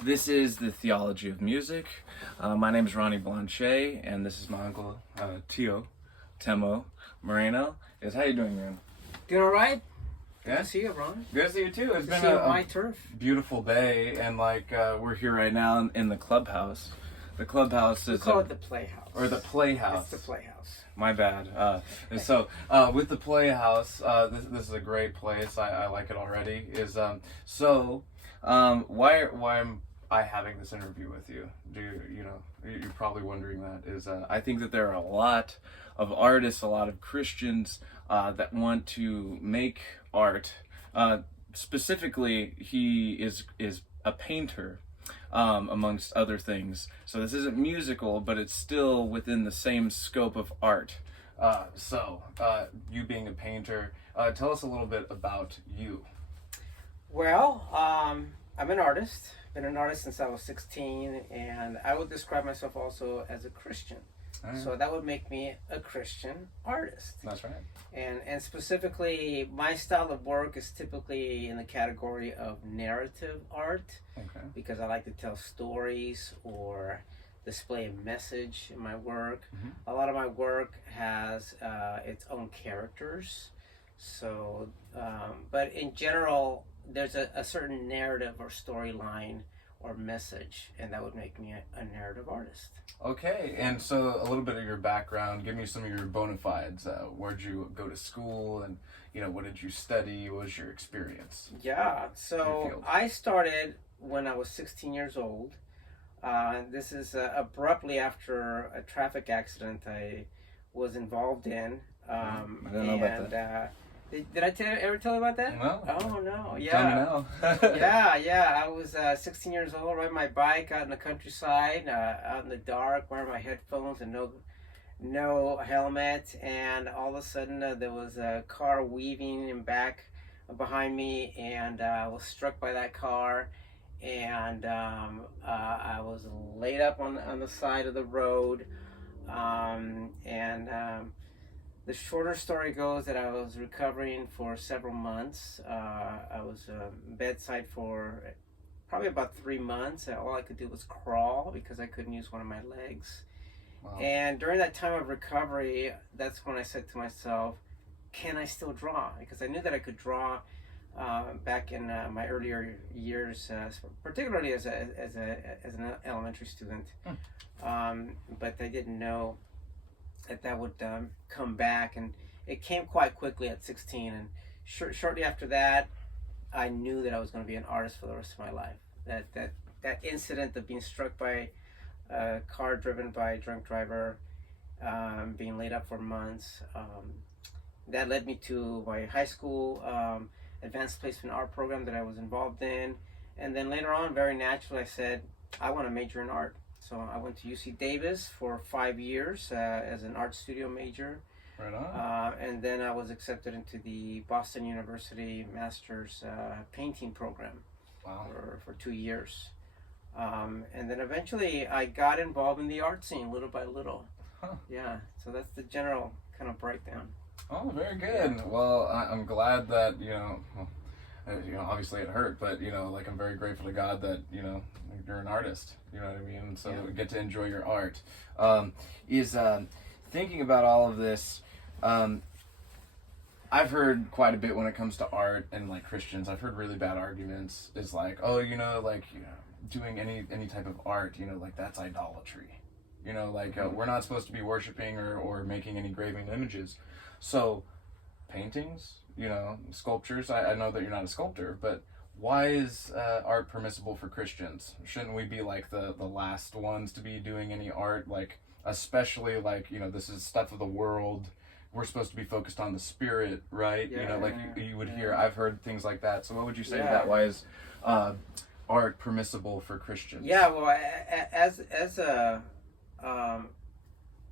This is the Theology of Music. My name is Ronnie Blanchet, and this is my uncle, Temo, Moreno. Yes, how you doing, man? Doing all right? Good Yeah? to see you, Ron. Good to see you, too. It's Good been to see you a on my turf. beautiful day, and, we're here right now in the clubhouse. The clubhouse is... We call it the Playhouse. Or the Playhouse. It's the Playhouse. My bad. With the Playhouse, this is a great place. I like it already. Why am I having this interview with you? You're probably wondering that. I think that there are a lot of artists, a lot of Christians that want to make art. Specifically, he is a painter. Amongst other things. So this isn't musical, but it's still within the same scope of art. You being a painter, tell us a little bit about you. Well, I'm an artist. Been an artist since I was 16, and I would describe myself also as a Christian. So that would make me a Christian artist. That's right. And specifically, my style of work is typically in the category of narrative art, because I like to tell stories or display a message in my work. Mm-hmm. A lot of my work has its own characters. So, but in general, there's a certain narrative or storyline or message, and that would make me a narrative artist. Okay, and so a little bit of your background. Give me some of your bona fides. Where'd you go to school, and what did you study? What was your experience? Yeah, so I started when I was 16 years old. This is abruptly after a traffic accident I was involved in. I don't know about that. Did I ever tell you about that? No. Oh, no. Yeah. Tell me now. Yeah. I was 16 years old, riding my bike out in the countryside, out in the dark, wearing my headphones and no helmet. And all of a sudden, there was a car weaving in back behind me, and I was struck by that car. And I was laid up on the side of the road. The shorter story goes that I was recovering for several months. I was bedside for probably about 3 months. All I could do was crawl because I couldn't use one of my legs. Wow. And during that time of recovery, that's when I said to myself, can I still draw? Because I knew that I could draw back in my earlier years, particularly as an elementary student. But I didn't know that would come back, and it came quite quickly at 16. And shortly after that, I knew that I was going to be an artist for the rest of my life. That incident of being struck by a car driven by a drunk driver, being laid up for months, that led me to my high school advanced placement art program that I was involved in. And then later on, very naturally, I said, I want to major in art. So I went to UC Davis for 5 years as an art studio major. Right on. And then I was accepted into the Boston University Master's painting program. Wow. for 2 years. And then eventually I got involved in the art scene little by little. Huh. Yeah, so that's the general kind of breakdown. Oh, very good. Well, I'm glad that, obviously it hurt, but, I'm very grateful to God that, you're an artist, you know what I mean? So we get to enjoy your art. Thinking about all of this, I've heard quite a bit when it comes to art and, Christians. I've heard really bad arguments. It's doing any type of art, that's idolatry. We're not supposed to be worshiping or making any graven images. So, paintings, sculptures, I know that you're not a sculptor, but why is art permissible for Christians? Shouldn't we be the last ones to be doing any art? Especially this is stuff of the world. We're supposed to be focused on the spirit, right? You would hear, I've heard things like that. So what would you say to that? Why is art permissible for Christians? Yeah, well, as a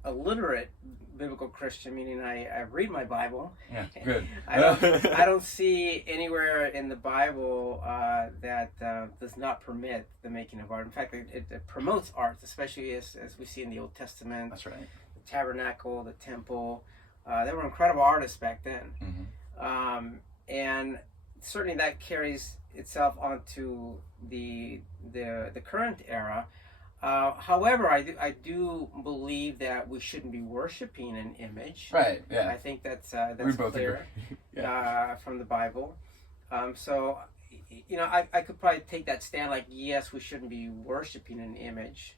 literate biblical Christian, meaning I read my Bible. Yeah, good. I don't see anywhere in the Bible that does not permit the making of art. In fact, it promotes art, especially as we see in the Old Testament. That's right. The tabernacle, the temple. They were incredible artists back then. Mm-hmm. And certainly that carries itself onto the current era. However, I do believe that we shouldn't be worshiping an image. Right. Yeah. I think that's We both clear agree. Yeah. from the Bible. So, I could probably take that stand like, yes, we shouldn't be worshiping an image.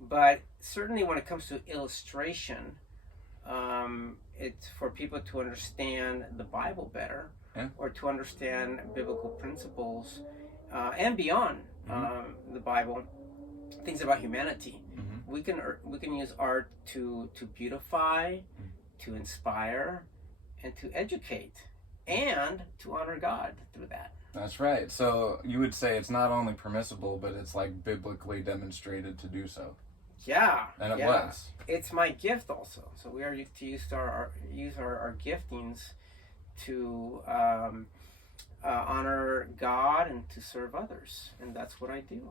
But certainly when it comes to illustration, it's for people to understand the Bible better, Yeah. or to understand biblical principles and beyond the Bible, things about humanity. Mm-hmm. We can use art to beautify, to inspire, and to educate, and to honor God through that. That's right. So you would say it's not only permissible, but it's like biblically demonstrated to do so. Yeah, And it yeah. was. It's my gift also. So we are to use our giftings to honor God and to serve others, and that's what I do.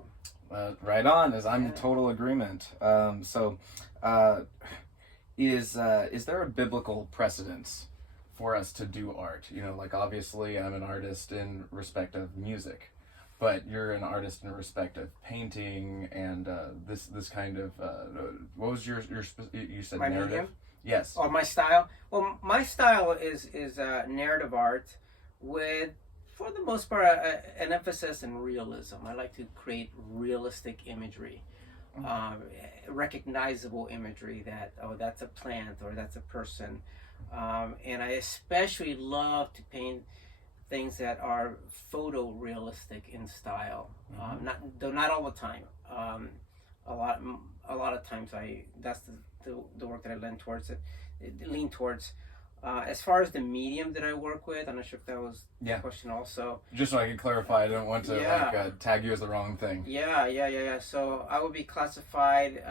Right on. I'm in total agreement. Is there a biblical precedence for us to do art? Like obviously I'm an artist in respect of music, but you're an artist in respect of painting and this kind of what was you said My narrative? medium? Yes. Or my style? Well, my style is narrative art with, for the most part, an emphasis in realism. I like to create realistic imagery, recognizable imagery that, oh, that's a plant or that's a person. And I especially love to paint things that are photorealistic in style. Not all the time. A lot of times that's the work that I lean towards. As far as the medium that I work with, I'm not sure if that was the question also. Just so I can clarify, I don't want to tag you as the wrong thing. Yeah. So I would be classified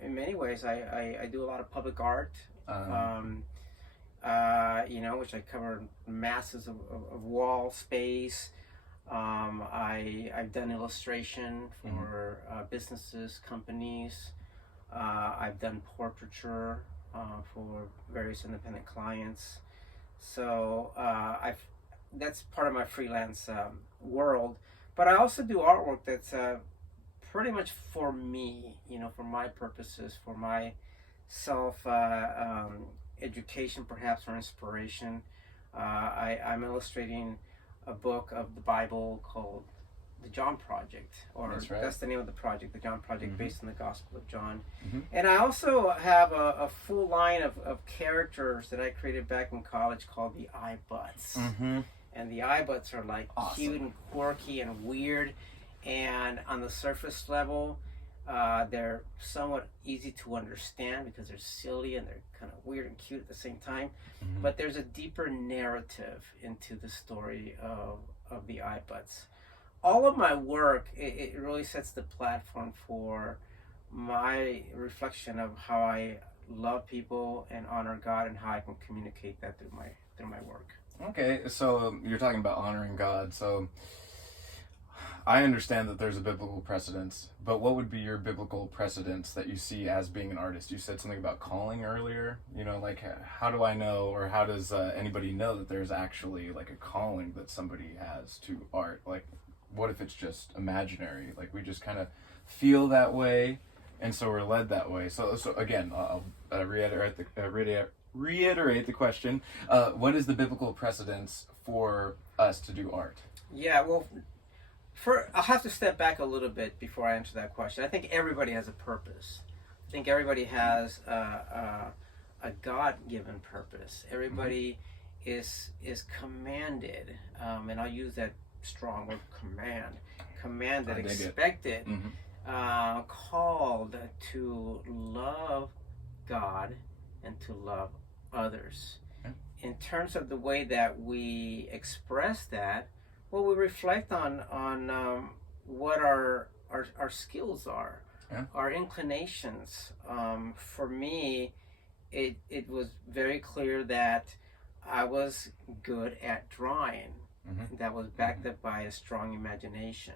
in many ways. I do a lot of public art, which I cover masses of wall space. I've done illustration for businesses, companies. I've done portraiture for various independent clients. So that's part of my freelance world. But I also do artwork that's pretty much for me, for my purposes, for my self education, perhaps, or inspiration. I'm illustrating a book of the Bible called The John Project, or that's the name of the project, The John Project, based on the Gospel of John. And I also have a full line of characters that I created back in college called the iButts. And the iButts are like cute and quirky and weird, and on the surface level, they're somewhat easy to understand because they're silly and they're kind of weird and cute at the same time. But there's a deeper narrative into the story of the iButts. All of my work, it really sets the platform for my reflection of how I love people and honor God, and how I can communicate that through my work. Okay, so you're talking about honoring God. So I understand that there's a biblical precedence, but what would be your biblical precedence that you see as being an artist? You said something about calling earlier. Like how do I know, or how does anybody know that there's actually like a calling that somebody has to art? Like, what if it's just imaginary? Like we just kind of feel that way, and so we're led that way. So again, I'll reiterate the question. What is the biblical precedence for us to do art? Yeah, well, I'll have to step back a little bit before I answer that question. I think everybody has a purpose. I think everybody has a God-given purpose. Everybody is commanded, and I'll use that strong word, commanded, expected, called to love God and to love others. In terms of the way that we express that, well, we reflect on what our skills are, our inclinations. For me, it was very clear that I was good at drawing. That was backed up by a strong imagination.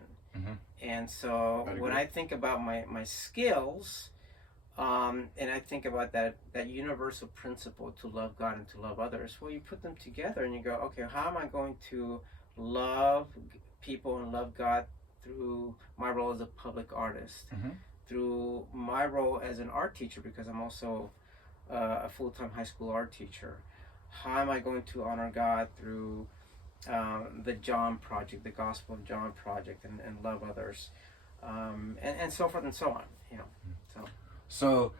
And so when I think about my skills, and I think about that universal principle to love God and to love others, well, you put them together and you go, okay, how am I going to love people and love God through my role as a public artist, through my role as an art teacher, because I'm also a full-time high school art teacher. How am I going to honor God through the John Project, the Gospel of John Project, and love others, and so forth and so on. So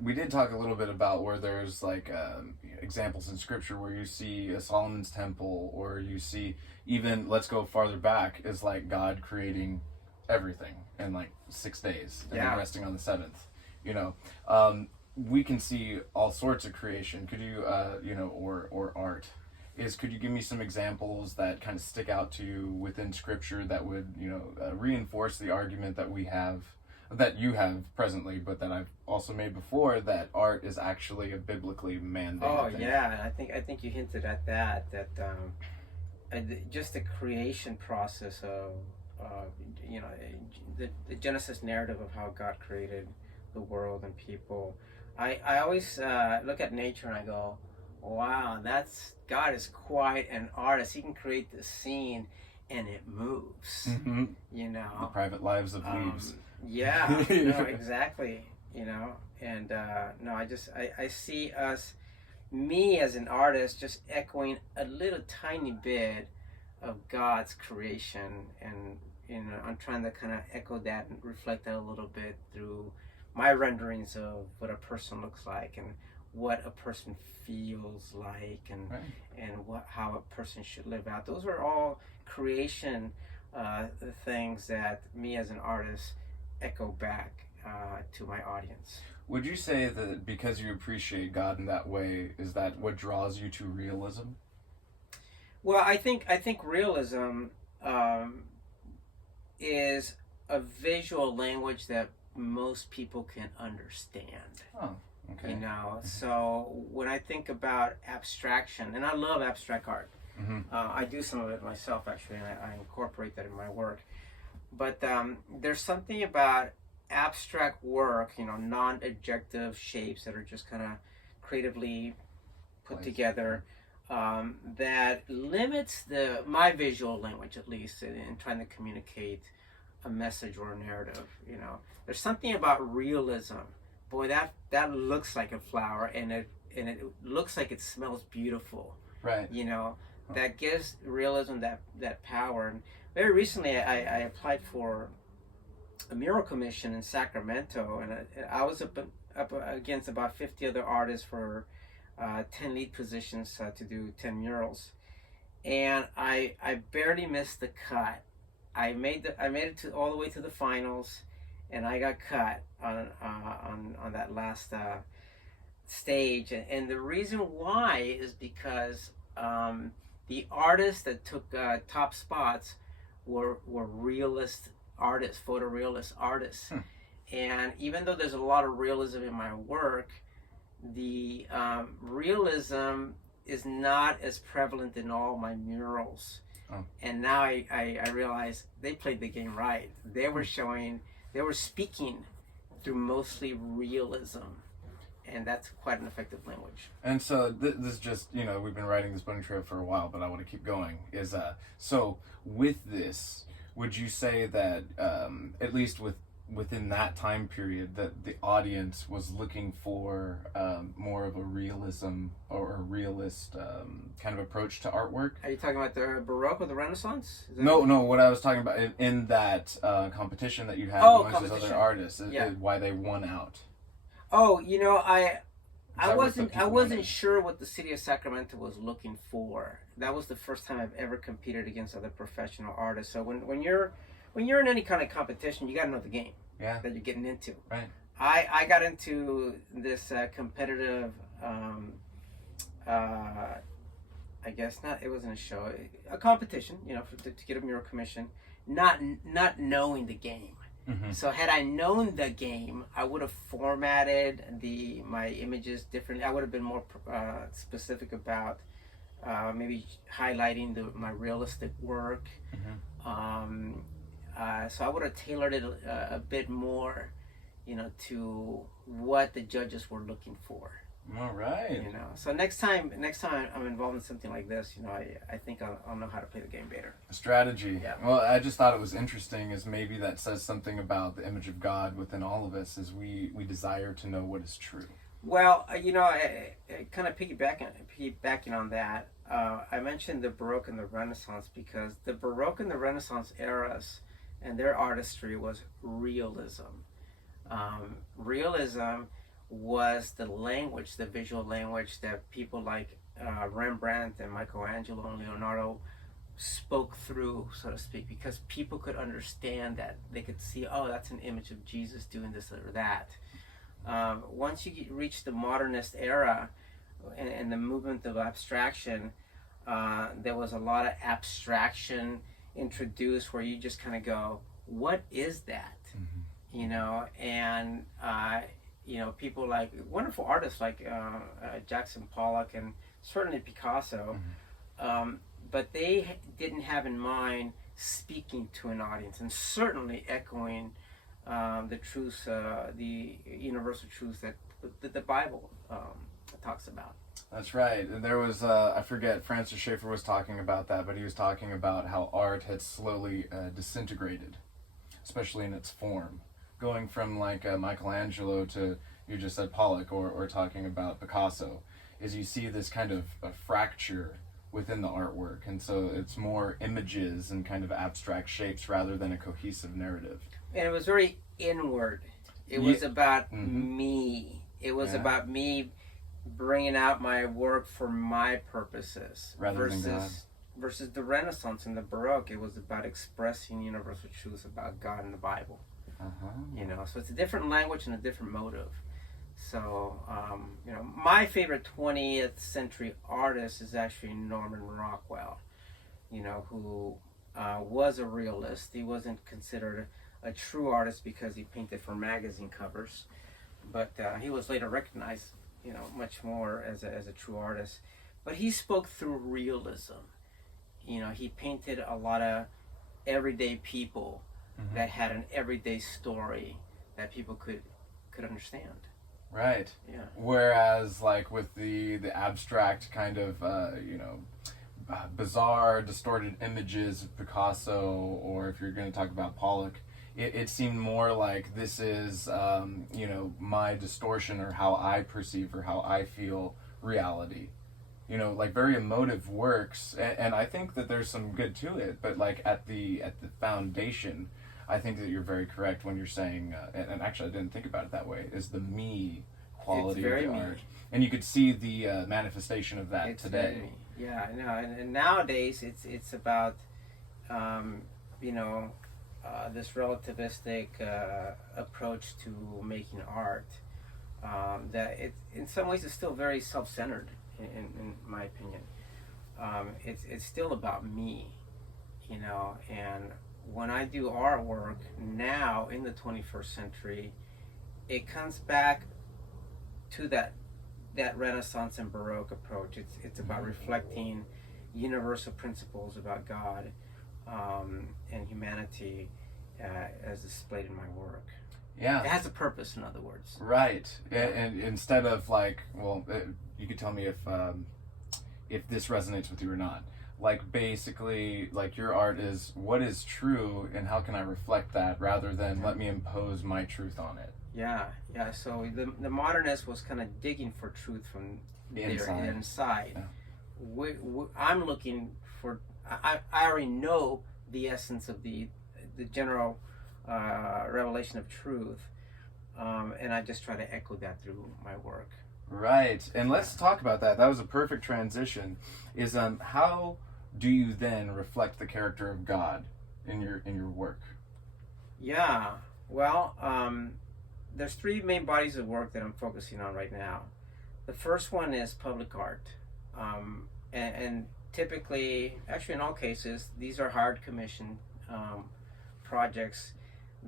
we did talk a little bit about where there's like examples in Scripture where you see a Solomon's temple, or you see even, let's go farther back, is like God creating everything in like 6 days and then resting on the seventh. We can see all sorts of creation. Could you, or art. Could you give me some examples that kind of stick out to you within Scripture that would, reinforce the argument that you have presently, but that I've also made before, that art is actually a biblically mandated thing? Yeah, I think you hinted at that just the creation process of the Genesis narrative of how God created the world and people. I always look at nature and I go, wow, God is quite an artist. He can create the scene and it moves. The private lives of leaves. Yeah, no, exactly. And I see me as an artist just echoing a little tiny bit of God's creation, and I'm trying to kind of echo that and reflect that a little bit through my renderings of what a person looks like and what a person feels like, and how a person should live out. Those are all creation things that me as an artist echo back to my audience. Would you say that because you appreciate God in that way, is that what draws you to realism? Well, I think realism is a visual language that most people can understand. Oh, okay. So when I think about abstraction, and I love abstract art, I do some of it myself actually, and I incorporate that in my work. But there's something about abstract work, non-objective shapes that are just kind of creatively put together, that limits my visual language, at least, in trying to communicate a message or a narrative. There's something about realism. Boy, that looks like a flower, and it looks like it smells beautiful. Right. That gives realism that power. And very recently, I applied for a mural commission in Sacramento, and I was up against about 50 other artists for 10 lead positions to do 10 murals, and I barely missed the cut. I made it all the way to the finals, and I got cut on that last stage. And the reason why is because the artists that took top spots were realist artists, photorealist artists. And even though there's a lot of realism in my work, the realism is not as prevalent in all my murals. And now I realize they played the game right. They were speaking through mostly realism, and that's quite an effective language. And so this just, we've been writing this bunny trail for a while, but I want to keep going. So with this, would you say that at least within that time period, that the audience was looking for more of a realism or a realist kind of approach to artwork? Are you talking about the Baroque or the Renaissance? No. What I was talking about in that competition that you had amongst those other artists, why they won out. Oh, I wasn't sure what the city of Sacramento was looking for. That was the first time I've ever competed against other professional artists. So when you're in any kind of competition, you got to know the game that you're getting into. Right. I got into this competitive, I guess not. It wasn't a show, a competition. To get a mural commission, not knowing the game. So had I known the game, I would have formatted my images differently. I would have been more specific about maybe highlighting my realistic work. So I would have tailored it a bit more, to what the judges were looking for. All right. So next time I'm involved in something like this, I think I'll know how to play the game better. Strategy. Yeah. Well, I just thought it was interesting, as maybe that says something about the image of God within all of us, as we desire to know what is true. Well, I kind of piggybacking on that, I mentioned the Baroque and the Renaissance because the Baroque and the Renaissance eras and their artistry was realism. Realism was the language, the visual language that people like Rembrandt and Michelangelo and Leonardo spoke through, so to speak, because people could understand that. They could see, oh, that's an image of Jesus doing this or that. Once you reach the modernist era and the movement of abstraction, there was a lot of abstraction introduced where you just kind of go, what is that? And people like wonderful artists like Jackson Pollock and certainly Picasso, but they didn't have in mind speaking to an audience and certainly echoing the truths, the universal truths that the Bible talks about. That's right. There was, I forget, Francis Schaeffer was talking about that, but he was talking about how art had slowly disintegrated, especially in its form. Going from like Michelangelo to, you just said Pollock, or talking about Picasso, is you see this kind of a fracture within the artwork. And so it's more images and kind of abstract shapes rather than a cohesive narrative. And it was very inward. It was about me. It was about me bringing out my work for my purposes. Rather than God. Versus the Renaissance and the Baroque, it was about expressing universal truths about God and the Bible. So it's a different language and a different motive. So, my favorite 20th century artist is actually Norman Rockwell, who was a realist. He wasn't considered a true artist because he painted for magazine covers, but he was later recognized, much more as a true artist. But he spoke through realism. He painted a lot of everyday people that had an everyday story that people could understand. Right. Yeah. Whereas, like with the abstract kind of bizarre, distorted images of Picasso, or if you're going to talk about Pollock, it seemed more like this is my distortion or how I perceive or how I feel reality. Like very emotive works, and I think that there's some good to it. But like at the foundation, I think that you're very correct when you're saying, and actually I didn't think about it that way, is the me quality of the art. And you could see the manifestation of that today. Yeah, I know. And nowadays it's about, this relativistic approach to making art. That it, in some ways, is still very self-centered, in my opinion. It's still about me, and when I do artwork now in the 21st century, it comes back to that Renaissance and Baroque approach. It's about reflecting universal principles about God and humanity as displayed in my work. Yeah. It has a purpose, in other words. Right. And instead of like, you could tell me if this resonates with you or not. Like basically, like your art is what is true and how can I reflect that rather than let me impose my truth on it. Yeah. So the modernist was kind of digging for truth from the inside. Yeah. I'm looking for. I already know the essence of the general revelation of truth, and I just try to echo that through my work. Right, and let's talk about that. That was a perfect transition. Is how do you then reflect the character of God in your work? Yeah, well, there's three main bodies of work that I'm focusing on right now. The first one is public art, and typically, actually in all cases, these are hard commission projects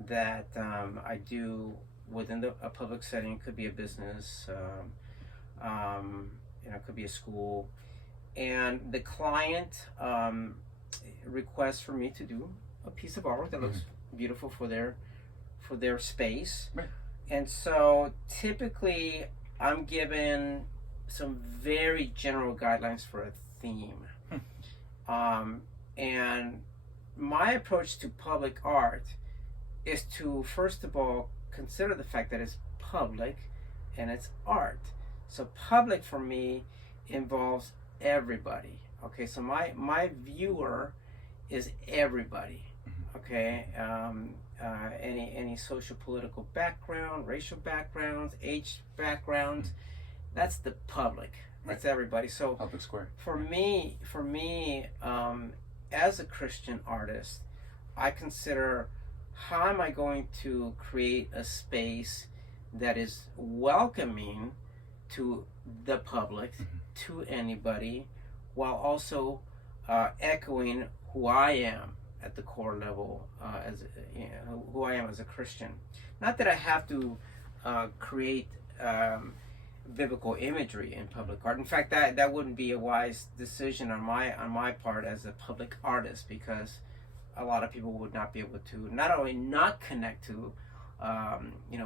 that I do within a public setting. It could be a business, it could be a school, and the client requests for me to do a piece of artwork that looks beautiful for their space. Right. And so typically I'm given some very general guidelines for a theme. And my approach to public art is to, first of all, consider the fact that it's public and it's art. So public for me involves everybody. Okay, so my viewer is everybody. Okay, any social political background, racial backgrounds, age backgrounds, that's the public. That's everybody. So Public square. for me, as a Christian artist, I consider, how am I going to create a space that is welcoming to the public, to anybody, while also echoing who I am at the core level, who I am as a Christian. Not that I have to create biblical imagery in public art. In fact, that wouldn't be a wise decision on my part as a public artist, because a lot of people would not be able to not only not connect to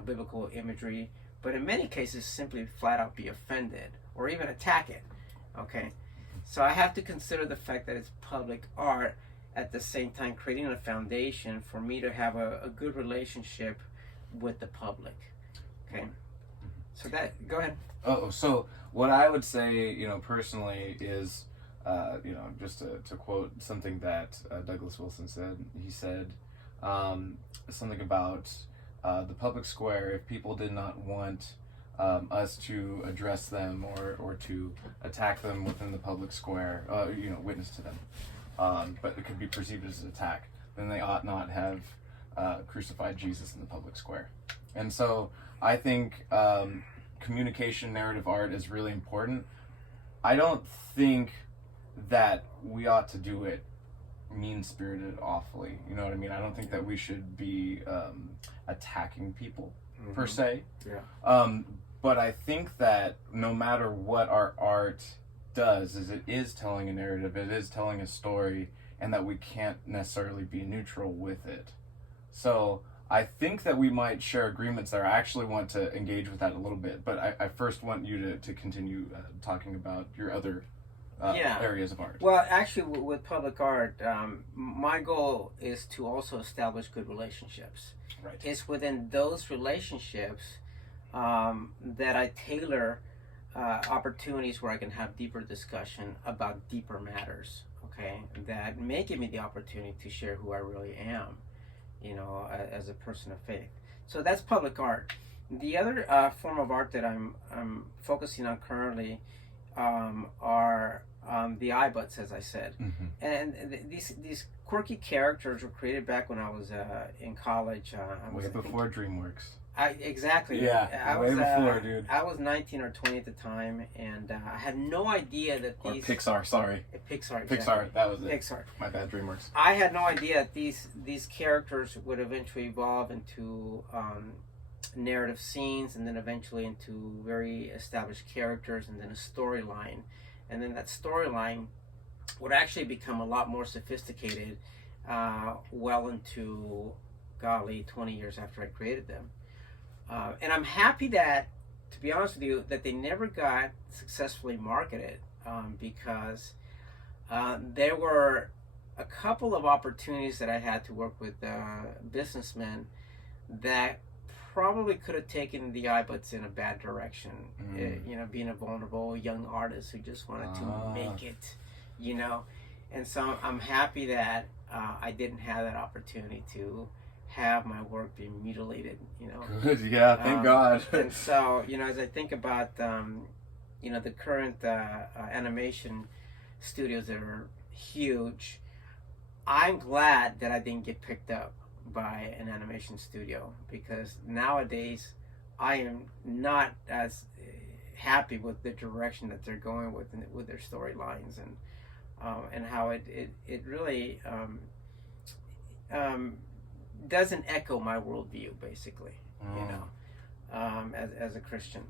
biblical imagery, but in many cases simply flat out be offended or even attack it. Okay, so I have to consider the fact that it's public art, at the same time creating a foundation for me to have a good relationship with the public. Okay, so go ahead. Oh, so what I would say, personally is, just to quote something that Douglas Wilson said. He said something about the public square. If people did not want us to address them or to attack them within the public square, witness to them, but it could be perceived as an attack, then they ought not have crucified Jesus in the public square. And so I think communication narrative art is really important. I don't think that we ought to do it mean-spirited awfully. You know what I mean? I don't think that we should be attacking people per se. Yeah. But I think that no matter what our art does, is it is telling a narrative, it is telling a story, and that we can't necessarily be neutral with it. So I think that we might share agreements there. I actually want to engage with that a little bit, but I first want you to continue talking about your other areas of art. Well, actually, with public art, my goal is to also establish good relationships. Right. It's within those relationships that I tailor opportunities where I can have deeper discussion about deeper matters. Okay, that may give me the opportunity to share who I really am, as a person of faith. So that's public art. The other form of art that I'm focusing on currently are the iButts, as I said. And these quirky characters were created back when I was in college. Way before DreamWorks. Exactly. Yeah, way before, dude. I was 19 or 20 at the time, and I had no idea that these... Or Pixar, sorry. Pixar, exactly. Pixar, that was it. Pixar. My bad, DreamWorks. I had no idea that these characters would eventually evolve into narrative scenes, and then eventually into very established characters, and then a storyline. And then that storyline would actually become a lot more sophisticated well into, 20 years after I created them. And I'm happy that, to be honest with you, that they never got successfully marketed, because there were a couple of opportunities that I had to work with businessmen that probably could have taken the iButts in a bad direction. Being a vulnerable young artist who just wanted to make it, And so I'm happy that I didn't have that opportunity to have my work being mutilated, Good, yeah, thank God. And so, as I think about, the current animation studios that are huge, I'm glad that I didn't get picked up by an animation studio, because nowadays I am not as happy with the direction that they're going with their storylines, and how it really doesn't echo my worldview, basically, as a Christian.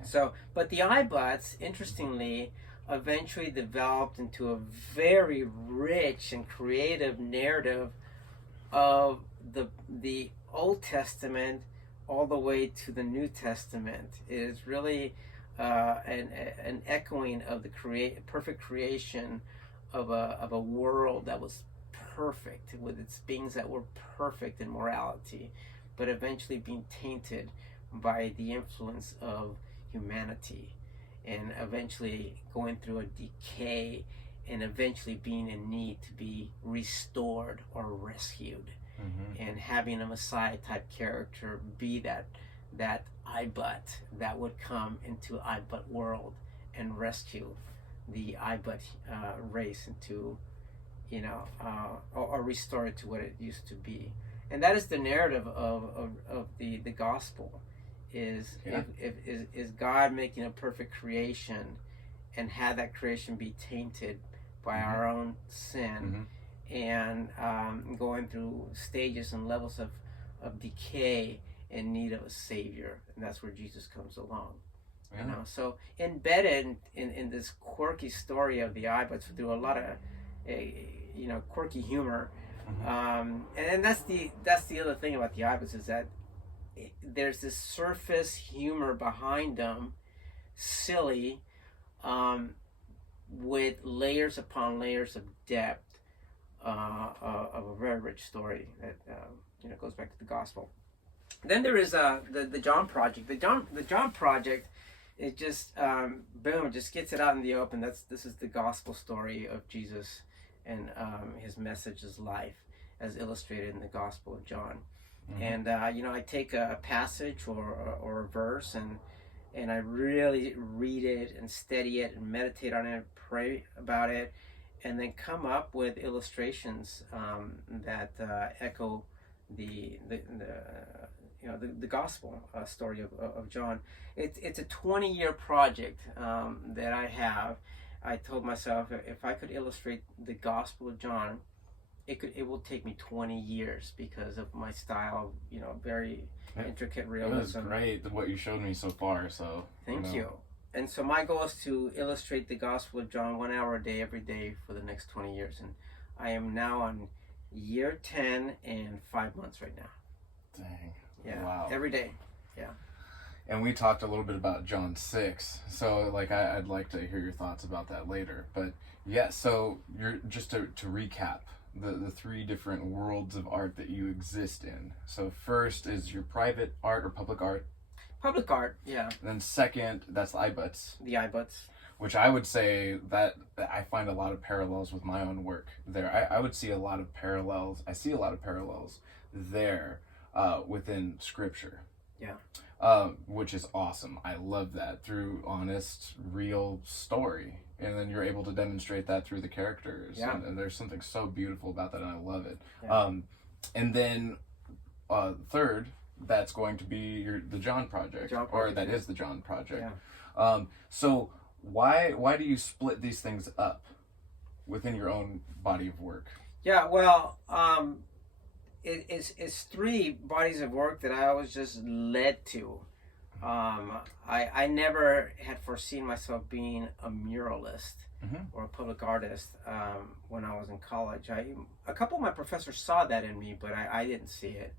Okay. So, but the iButts, interestingly, eventually developed into a very rich and creative narrative of the Old Testament all the way to the New Testament. It is really an echoing of the perfect creation of a world that was perfect, with its beings that were perfect in morality, but eventually being tainted by the influence of humanity, and eventually going through a decay, and eventually being in need to be restored or rescued. And having a Messiah type character be that I-But that would come into I-But world and rescue the I-But race into, or restore it to what it used to be. And that is the narrative of the gospel, is God making a perfect creation and have that creation be tainted by our own sin, and going through stages and levels of decay in need of a savior. And that's where Jesus comes along. So embedded in this quirky story of the I-Buts through a lot of quirky humor, and that's the other thing about the I-Buts, is that there's this surface humor behind them, silly, with layers upon layers of depth, of a very rich story that goes back to the gospel. Then there is the John Project. The John Project is just boom, just gets it out in the open. This is the gospel story of Jesus and his message, his life, as illustrated in the Gospel of John. And I take a passage or a verse, and I really read it and study it and meditate on it, pray about it, and then come up with illustrations that echo the gospel story of John. It's a 20-year project that I have. I told myself, if I could illustrate the Gospel of John, it will take me 20 years because of my style, very intricate realism. It was great what you showed me so far. So thank you. And so my goal is to illustrate the Gospel of John 1 hour a day, every day for the next 20 years. And I am now on year 10 and 5 months right now. Dang. Yeah. Wow. Every day. Yeah. And we talked a little bit about John 6. So I'd like to hear your thoughts about that later. But yeah, so you're just to recap the three different worlds of art that you exist in. So first is your private art or public art. Public art, yeah. And then second, that's the I-Buts. The I-Buts. Which I would say that I find a lot of parallels with my own work there. I would see a lot of parallels. I see a lot of parallels there within Scripture. Yeah. Which is awesome. I love that, through honest, real story. And then you're able to demonstrate that through the characters. Yeah. And there's something so beautiful about that, and I love it. Yeah. And then third, that's going to be the John Project. Or that is the John Project. Yeah. So why do you split these things up within your own body of work? Yeah, well, it's three bodies of work that I was just led to. I never had foreseen myself being a muralist or a public artist when I was in college. A couple of my professors saw that in me, but I didn't see it.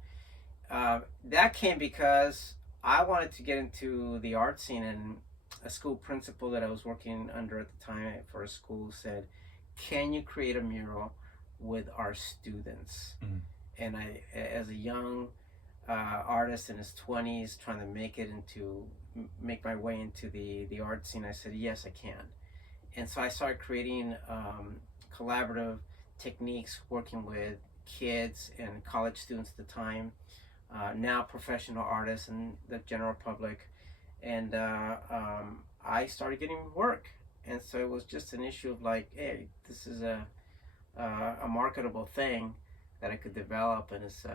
That came because I wanted to get into the art scene, and a school principal that I was working under at the time for a school said, "Can you create a mural with our students?" And I, as a young artist in his 20s, trying to make my way into the art scene, I said, yes, I can. And so I started creating collaborative techniques, working with kids and college students at the time, now professional artists and the general public. And I started getting work. And so it was just an issue of like, hey, this is a marketable thing that I could develop, and it's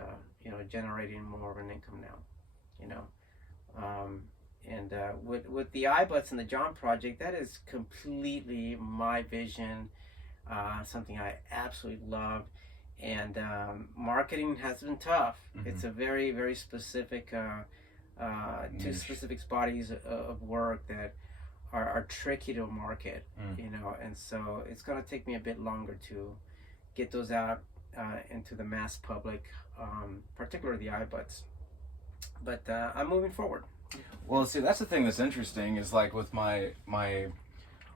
generating more of an income now, and with the I-Buts and the John Project, that is completely my vision, something I absolutely love. And marketing has been tough. It's a very, very specific two specific bodies of work that are tricky to market, and so it's going to take me a bit longer to get those out into the mass public, particularly the I-Buts. but I'm moving forward. Well, see, that's the thing that's interesting is like with my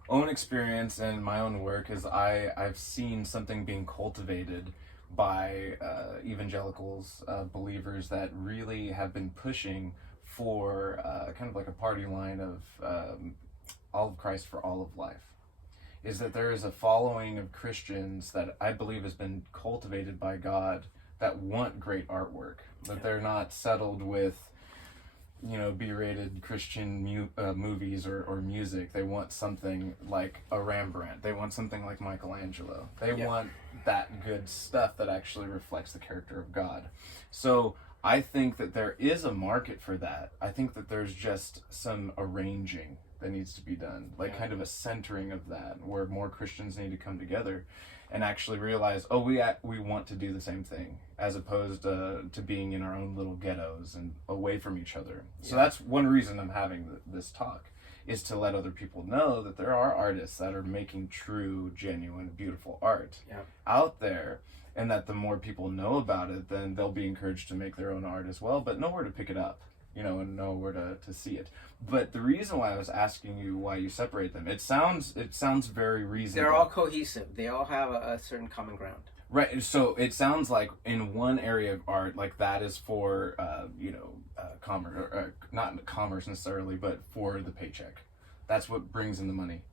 own experience and my own work is I've seen something being cultivated by evangelicals, believers that really have been pushing for kind of like a party line of all of Christ for all of life. Is that there is a following of Christians that I believe has been cultivated by God that want great artwork, that they're not settled with, you know, B-rated Christian movies or music. They want something like a Rembrandt. They want something like Michelangelo. They want that good stuff that actually reflects the character of God. So I think that there is a market for that. I think that there's just some arranging that needs to be done, like kind of a centering of that, where more Christians need to come together and actually realize, oh, we want to do the same thing, as opposed to being in our own little ghettos and away from each other. So that's one reason I'm having this talk, is to let other people know that there are artists that are making true, genuine, beautiful art out there, and that the more people know about it, then they'll be encouraged to make their own art as well, but know where to pick it up, you know, and know where to see it. But the reason why I was asking you why you separate them, it sounds very reasonable. They're all cohesive. They all have a certain common ground. Right. So it sounds like in one area of art, like that is for, commerce, or, not commerce necessarily, but for the paycheck. That's what brings in the money.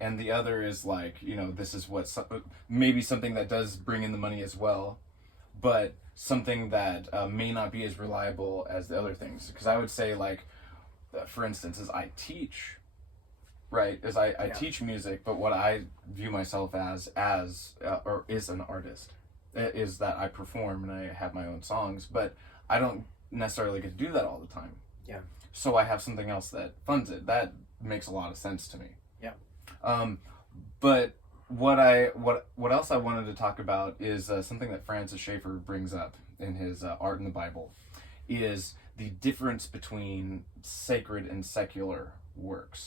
And the other is like, you know, this is what maybe something that does bring in the money as well, but something that may not be as reliable as the other things. Because I would say, like, for instance, as I teach, right? As I teach music, but what I view myself as or is an artist, is that I perform and I have my own songs, but I don't necessarily get to do that all the time. Yeah. So I have something else that funds it. That makes a lot of sense to me. Yeah. But what else I wanted to talk about is something that Francis Schaeffer brings up in his Art in the Bible, is the difference between sacred and secular works.